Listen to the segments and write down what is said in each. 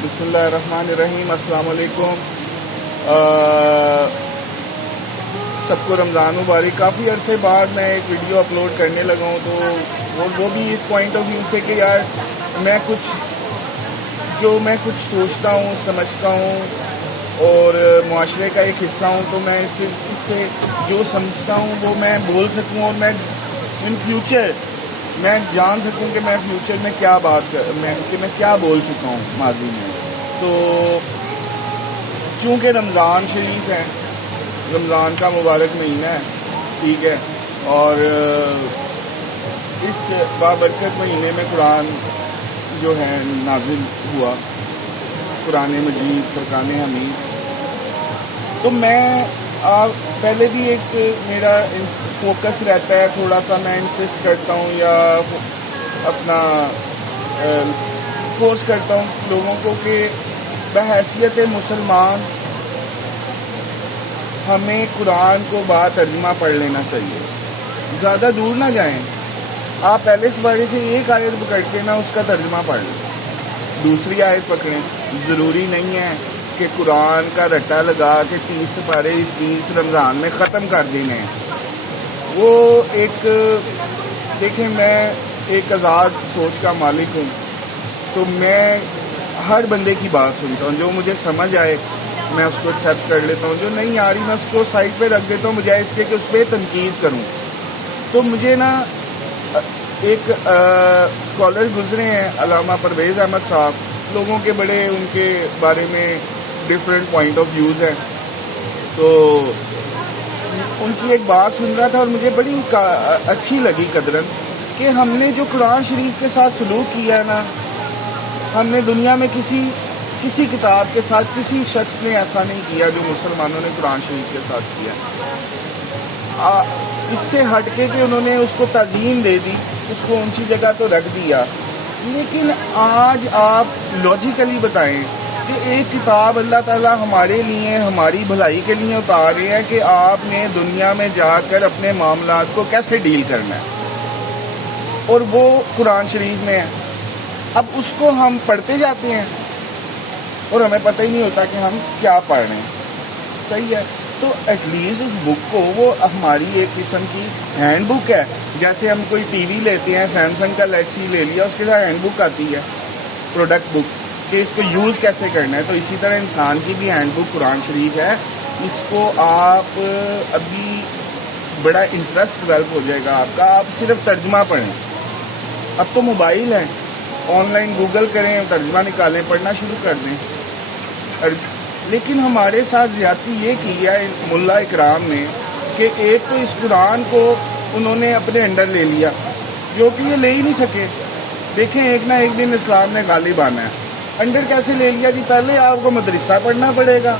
بسم اللہ الرحمن الرحیم. السلام علیکم. سب کو رمضان مبارک. کافی عرصے بعد میں ایک ویڈیو اپلوڈ کرنے لگا ہوں، تو وہ بھی اس پوائنٹ آف ویو سے کہ یار میں کچھ سوچتا ہوں، سمجھتا ہوں اور معاشرے کا ایک حصہ ہوں، تو میں اس سے جو سمجھتا ہوں وہ میں بول سکوں، اور میں ان فیوچر میں جان سکوں کہ میں فیوچر میں میں کیا بول چکا ہوں ماضی میں. تو چونکہ رمضان شریف ہے، رمضان کا مبارک مہینہ ہے، ٹھیک ہے، اور اس بابرکت مہینے میں قرآن جو ہے نازل ہوا، قرآن مجید فرقان حمید. تو میں پہلے بھی ایک میرا فوکس رہتا ہے، تھوڑا سا میں انسسٹ کرتا ہوں یا اپنا فورس کرتا ہوں لوگوں کو کہ بحیثیت مسلمان ہمیں قرآن کو با ترجمہ پڑھ لینا چاہیے. زیادہ دور نہ جائیں، آپ پہلے سپارے سے ایک آیت پکڑ کے نا اس کا ترجمہ پڑھ لیں، دوسری آیت پکڑیں. ضروری نہیں ہے کہ قرآن کا رٹا لگا کے 30 سپارے اس 30 رمضان میں ختم کر دینے ہیں. وہ دیکھیں، میں ایک آزاد سوچ کا مالک ہوں، تو میں ہر بندے کی بات سنتا ہوں. جو مجھے سمجھ آئے میں اس کو ایکسیپٹ کر لیتا ہوں، جو نہیں آ رہی میں اس کو سائڈ پہ رکھ دیتا ہوں، بجائے اس کے کہ اس پہ تنقید کروں. تو مجھے نا ایک اسکالر گزرے ہیں، علامہ پرویز احمد صاحب، لوگوں کے بڑے ان کے بارے میں ڈفرینٹ پوائنٹ آف ویوز ہیں. تو ان کی ایک بات سن رہا تھا اور مجھے بڑی اچھی لگی قدرن کہ ہم نے جو قرآن شریف کے ساتھ سلوک کیا ہے نا، ہم نے دنیا میں کسی کتاب کے ساتھ کسی شخص نے ایسا نہیں کیا جو مسلمانوں نے قرآن شریف کے ساتھ کیا. اس سے ہٹ کے کہ انہوں نے اس کو تعظیم دے دی، اس کو اونچی جگہ تو رکھ دیا. لیکن آج آپ لاجیکلی بتائیں کہ ایک کتاب اللہ تعالیٰ ہمارے لیے، ہماری بھلائی کے لیے اتار رہے ہیں کہ آپ نے دنیا میں جا کر اپنے معاملات کو کیسے ڈیل کرنا ہے، اور وہ قرآن شریف میں ہے. اب اس کو ہم پڑھتے جاتے ہیں اور ہمیں پتہ ہی نہیں ہوتا کہ ہم کیا پڑھ رہے ہیں. صحیح ہے. تو ایٹ لیسٹ اس بک کو، وہ ہماری ایک قسم کی ہینڈ بک ہے. جیسے ہم کوئی ٹی وی لیتے ہیں، سیمسنگ کا لیٹس لے لیا، اس کے ساتھ ہینڈ بک آتی ہے، پروڈکٹ بک، کہ اس کو یوز کیسے کرنا ہے. تو اسی طرح انسان کی بھی ہینڈ بک قرآن شریف ہے. اس کو آپ ابھی بڑا انٹرسٹ ڈیولپ ہو جائے گا آپ صرف ترجمہ پڑھیں. اب تو موبائل ہے، آن لائن گوگل کریں، ترجمہ نکالیں، پڑھنا شروع کر دیں. لیکن ہمارے ساتھ زیادتی یہ کی ہے ملا اکرام نے کہ ایک تو اس قرآن کو انہوں نے اپنے انڈر لے لیا، جو کہ یہ لے ہی نہیں سکے. دیکھیں، ایک نہ ایک دن اسلام نے غالب آنا ہے. انڈر کیسے لے لیا جی؟ پہلے آپ کو مدرسہ پڑھنا پڑے گا،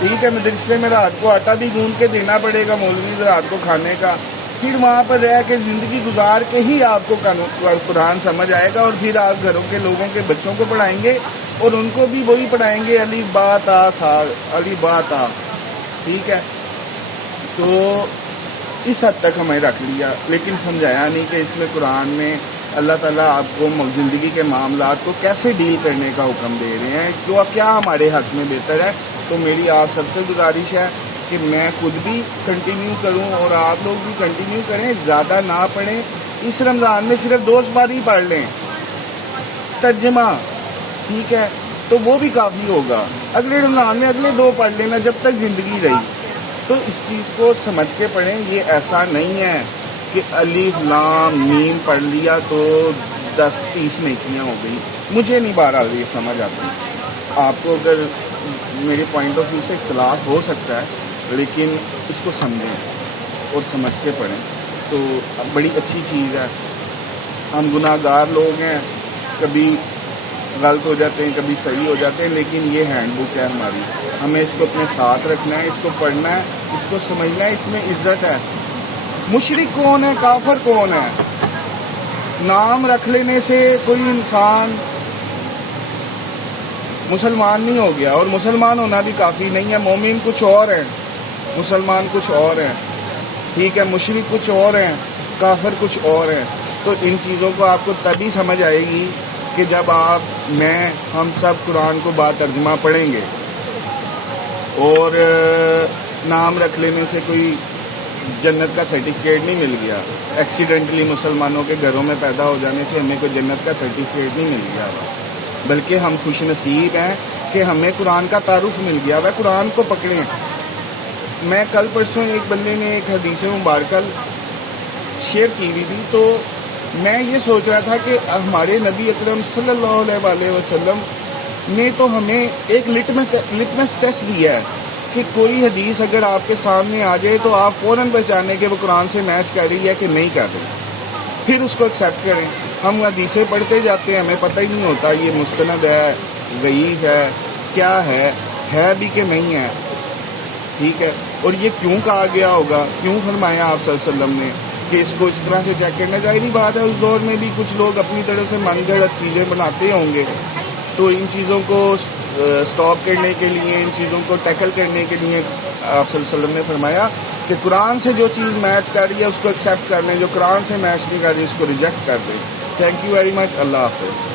ٹھیک ہے، مدرسے میں رات کو آٹا بھی گوندھ کے دینا پڑے گا مولوی رات کو کھانے کا. پھر وہاں پر رہ کے زندگی گزار کے ہی آپ کو قرآن سمجھ آئے گا، اور پھر آپ گھروں کے لوگوں کے بچوں کو پڑھائیں گے اور ان کو بھی وہی پڑھائیں گے، علی با تا سا، علی با تا، ٹھیک ہے. تو اس حد تک ہمیں رکھ لیا، لیکن سمجھایا نہیں کہ اس میں قرآن میں اللہ تعالیٰ آپ کو زندگی کے معاملات کو کیسے ڈیل کرنے کا حکم دے رہے ہیں، کیا ہمارے حق میں بہتر ہے. تو میری آپ سب سے گزارش ہے کہ میں خود بھی کنٹینیو کروں اور آپ لوگ بھی کنٹینیو کریں. زیادہ نہ پڑھیں، اس رمضان میں صرف 2 بار ہی پڑھ لیں ترجمہ، ٹھیک ہے، تو وہ بھی کافی ہوگا. اگلے رمضان میں اگلے 2 پڑھ لینا جب تک زندگی رہی. تو اس چیز کو سمجھ کے پڑھیں. یہ ایسا نہیں ہے کہ الف لام میم پڑھ لیا تو 10-30 نیکیاں ہو گئی. مجھے نہیں بہرحال یہ سمجھ آتی. آپ کو اگر میرے پوائنٹ آف ویو سے اختلاف ہو سکتا ہے، لیکن اس کو سمجھیں اور سمجھ کے پڑھیں تو بڑی اچھی چیز ہے. ہم گناہ گار لوگ ہیں، کبھی غلط ہو جاتے ہیں، کبھی صحیح ہو جاتے ہیں، لیکن یہ ہینڈ بک ہے ہماری. ہمیں اس کو اپنے ساتھ رکھنا ہے، اس کو پڑھنا ہے، اس کو سمجھنا ہے. اس میں عزت ہے. مشرک کون ہے، کافر کون ہے؟ نام رکھ لینے سے کوئی انسان مسلمان نہیں ہو گیا، اور مسلمان ہونا بھی کافی نہیں ہے. مومن کچھ اور ہیں، مسلمان کچھ اور ہیں، ٹھیک ہے، مشرک کچھ اور ہیں، کافر کچھ اور ہیں. تو ان چیزوں کو آپ کو تبھی سمجھ آئے گی کہ جب آپ ہم سب قرآن کو با ترجمہ پڑھیں گے، اور نام رکھ لینے سے کوئی جنت کا سرٹیفکیٹ نہیں مل گیا، ایکسیڈنٹلی مسلمانوں کے گھروں میں پیدا ہو جانے سے ہمیں کوئی جنت کا سرٹیفکیٹ نہیں مل گیا، بلکہ ہم خوش نصیب ہیں کہ ہمیں قرآن کا تعارف مل گیا ہے۔ قرآن کو پکڑیں۔ میں کل پرسوں ایک بندے نے ایک حدیث مبارکہ شیئر کی ہوئی تھی، تو میں یہ سوچ رہا تھا کہ ہمارے نبی اکرم صلی اللہ علیہ وسلم نے تو ہمیں ایک لٹمس ٹیسٹ دیا ہے کہ کوئی حدیث اگر آپ کے سامنے آ جائے تو آپ فوراً پہچانیں کہ وہ قرآن سے میچ کر رہی ہے کہ نہیں کر رہی، پھر اس کو ایکسیپٹ کریں۔ ہم حدیثیں پڑھتے جاتے ہیں، ہمیں پتہ ہی نہیں ہوتا یہ مستند ہے، ضعیف ہے، کیا ہے بھی کہ نہیں ہے، ٹھیک ہے، اور یہ کیوں کہا گیا ہوگا، کیوں فرمایا آپ صلی اللہ علیہ وسلم نے کہ اس کو اس طرح سے چیک کرنا۔ ظاہری بات ہے اس دور میں بھی کچھ لوگ اپنی طرح سے من گھڑت چیزیں بناتے ہوں گے، تو ان چیزوں کو سٹاپ کرنے کے لیے، ان چیزوں کو ٹیکل کرنے کے لیے آپ صلی اللہ علیہ وسلم نے فرمایا کہ قرآن سے جو چیز میچ کر رہی ہے اس کو ایکسیپٹ کر لیں، جو قرآن سے میچ نہیں کر رہی اس کو ریجیکٹ کر دیں۔ تھینک یو ویری مچ، اللہ حافظ۔